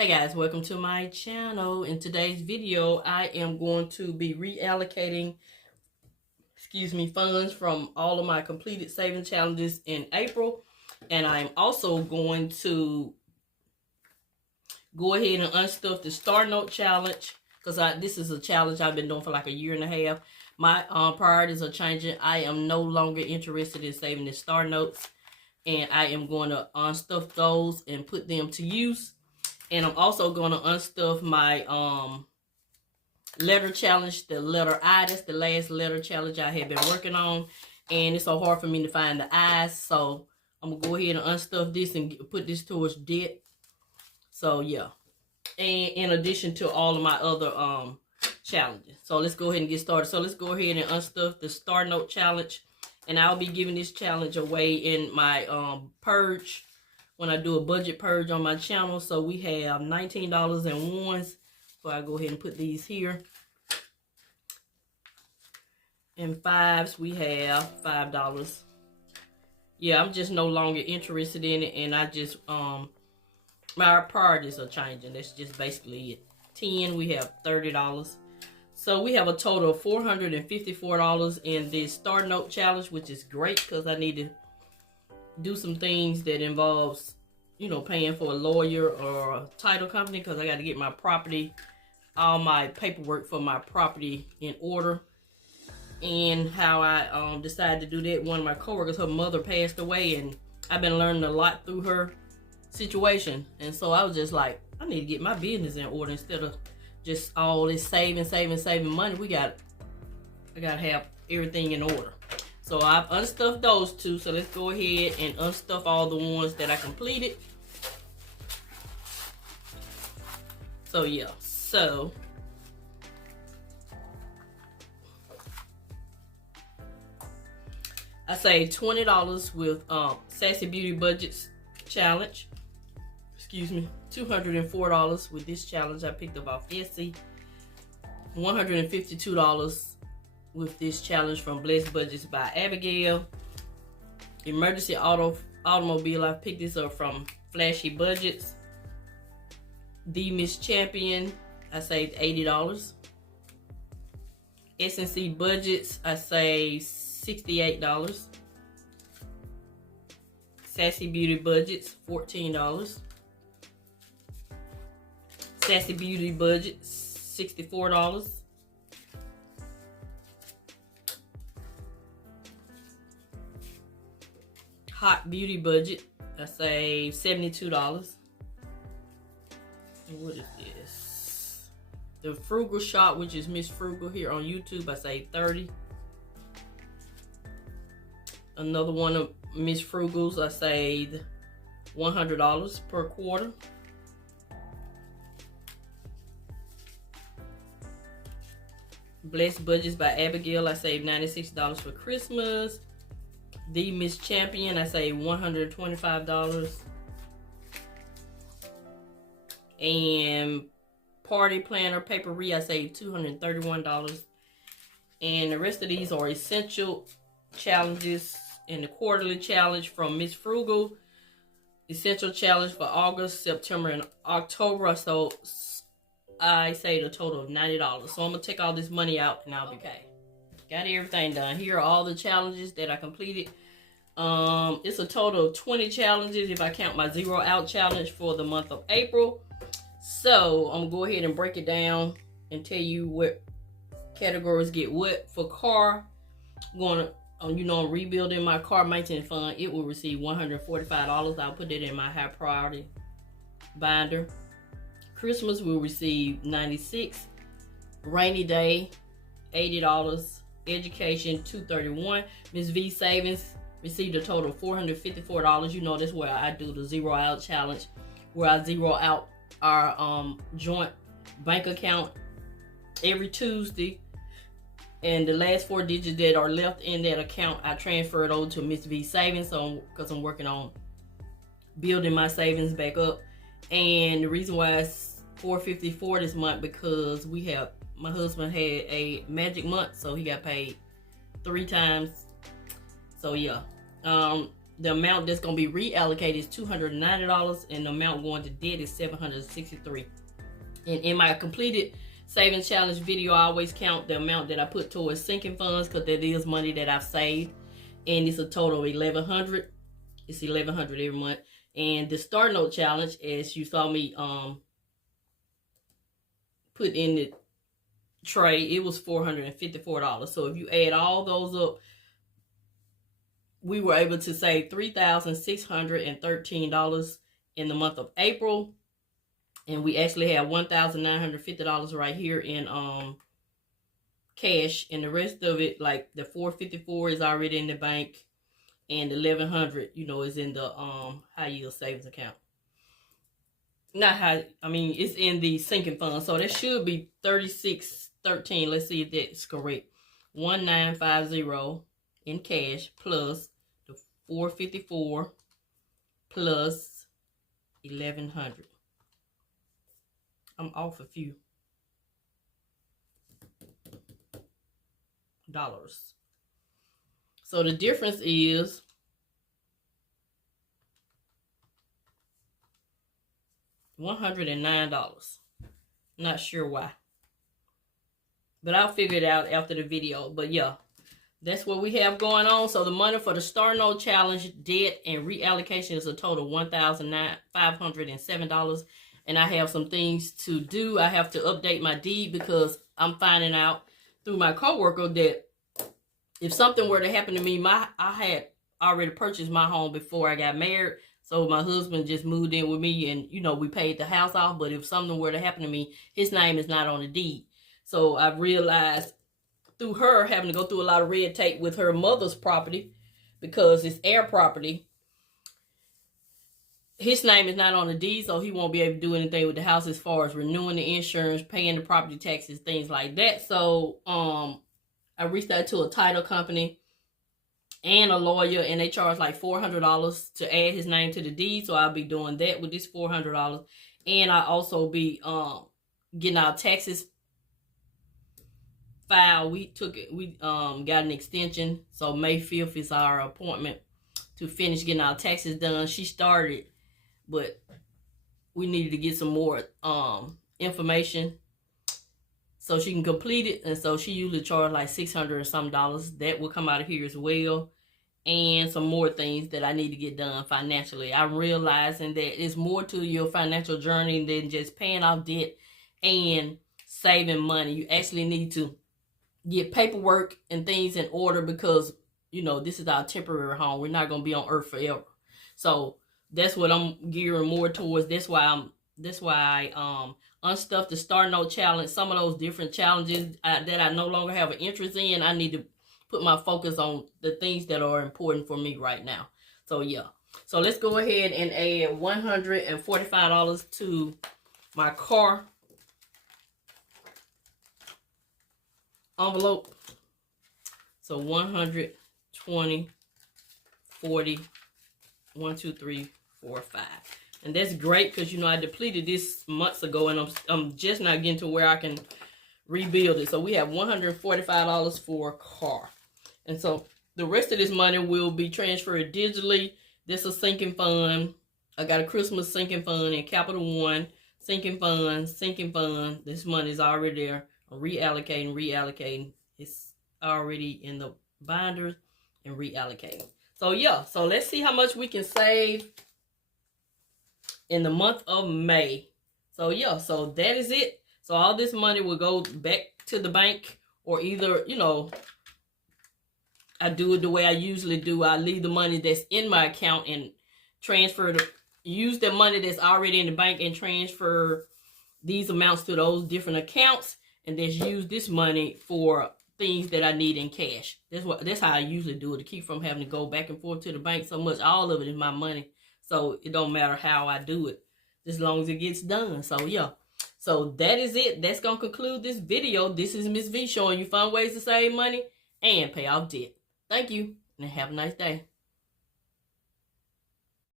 Hey guys, welcome to my channel. In today's video, I am going to be reallocating, funds from all of my completed saving challenges in April. And I'm also going to go ahead and unstuff the Star Note challenge, because this is a challenge I've been doing for like a year and a half. My priorities are changing. I am no longer interested in saving the Star Notes, and I am going to unstuff those and put them to use. And I'm also going to unstuff my letter challenge, the letter I. That's the last letter challenge I have been working on. And it's so hard for me to find the I's. So I'm going to go ahead and unstuff this and put this towards debt. So yeah. And in addition to all of my other challenges. So let's go ahead and get started. So let's go ahead and unstuff the Star Note challenge. And I'll be giving this challenge away in my purge, when I do a budget purge on my channel. So we have $19 in ones. So I go ahead and put these here. In fives, we have $5. Yeah, I'm just no longer interested in it. And I just, my priorities are changing. That's just basically it. 10, we have $30. So we have a total of $454 in this Star Note challenge, which is great because I need to do some things that involves, paying for a lawyer or a title company, because I got to get my property, all my paperwork for my property in order. And how I decided to do that, one of my coworkers, her mother passed away, and I've been learning a lot through her situation. And so I was just like, I need to get my business in order instead of just all this saving money. I got to have everything in order. So I've unstuffed those two. So let's go ahead and unstuff all the ones that I completed. So yeah, so I saved $20 with Sassy Beauty Budgets challenge. $204 with this challenge I picked up off Etsy. $152 with this challenge from Blessed Budgets by Abigail. Emergency automobile, I picked this up from Flashy Budgets. The Miss Champion, I saved $80. S&C Budgets, I saved $68. Sassy Beauty Budgets, $14. Sassy Beauty Budgets, $64. Hot Beauty Budget, I saved $72. And what is this? The Frugal Shop, which is Miss Frugal here on YouTube, I saved $30. Another one of Miss Frugal's, I saved $100 per quarter. Blessed Budgets by Abigail, I saved $96 for Christmas. The Miss Champion, I saved $125. And Party Planner Papery, I saved $231. And the rest of these are essential challenges. And the quarterly challenge from Miss Frugal, essential challenge for August, September, and October. So I saved a total of $90. So I'm gonna take all this money out and I'll be paid. Got everything done. Here are all the challenges that I completed. It's a total of 20 challenges if I count my zero out challenge for the month of April. So I'm gonna go ahead and break it down and tell you what categories get what. For car, I'm rebuilding my car maintenance fund. It will receive $145. I'll put it in my high priority binder. Christmas will receive $96. Rainy day, $80. Education, $231. Mrs Vee savings received a total of $454. That's where I do the zero out challenge, where I zero out our joint bank account every Tuesday, and the last 4 digits that are left in that account I transferred over to Mrs Vee savings. So because I'm working on building my savings back up. And the reason why it's $454 this month, because my husband had a magic month, so he got paid 3 times. So yeah, the amount that's going to be reallocated is $290, and the amount going to debt is $763. And in my completed savings challenge video, I always count the amount that I put towards sinking funds, because that is money that I've saved, and it's a total of $1,100. It's $1,100 every month. And the Start Note challenge, as you saw me put in the tray, it was $454. So if you add all those up, we were able to save $3,613 in the month of April. And we actually have $1,950 right here in cash, and the rest of it, like the $454, is already in the bank, and the $1,100, you know, is in the high yield savings account. Not high, I mean, it's in the sinking fund. So that should be $3,613. Let's see if that's correct. 1950 in cash plus the $454 plus 1,100. I'm off a few dollars. So the difference is $109. Not sure why, but I'll figure it out after the video. But yeah, that's what we have going on. So the money for the Start Note challenge, debt, and reallocation is a total of $1,507. And I have some things to do. I have to update my deed, because I'm finding out through my coworker that if something were to happen to me, I had already purchased my home before I got married. So my husband just moved in with me, and, you know, we paid the house off. But if something were to happen to me, his name is not on the deed. So I realized through her having to go through a lot of red tape with her mother's property, because it's heir property, his name is not on the deed, so he won't be able to do anything with the house as far as renewing the insurance, paying the property taxes, things like that. So I reached out to a title company and a lawyer, and they charge like $400 to add his name to the deed. So I'll be doing that with this $400. And I also be getting our taxes filed. We got an extension, so May 5th is our appointment to finish getting our taxes done. She started, but we needed to get some more information so she can complete it. And so she usually charges like $600 or some dollars. That will come out of here as well. And some more things that I need to get done financially. I'm realizing that it's more to your financial journey than just paying off debt and saving money. You actually need to get paperwork and things in order, because, you know, this is our temporary home. We're not going to be on earth forever. So that's what I'm gearing more towards. That's why I unstuffed the Start Note challenge. Some of those different challenges that I no longer have an interest in, I need to put my focus on the things that are important for me right now. So yeah. So let's go ahead and add $145 to my car envelope. So 120, 40, 1, 2, 3, 4, 5. And that's great, because, you know, I depleted this months ago, and I'm just not getting to where I can rebuild it. So we have $145 for a car. And so the rest of this money will be transferred digitally. This is a sinking fund. I got a Christmas sinking fund and Capital One sinking fund, sinking fund. This money is already there. I'm reallocating. It's already in the binders and reallocating. So yeah, so let's see how much we can save in the month of May. So yeah, so that is it. So all this money will go back to the bank, or either, you know, I do it the way I usually do. I leave the money that's in my account and use the money that's already in the bank and transfer these amounts to those different accounts, and then use this money for things that I need in cash. That's how I usually do it, to keep from having to go back and forth to the bank so much. All of it is my money, so it don't matter how I do it, as long as it gets done. So yeah, so that is it. That's gonna conclude this video. This is Miss V showing you fun ways to save money and pay off debt. Thank you, and have a nice day.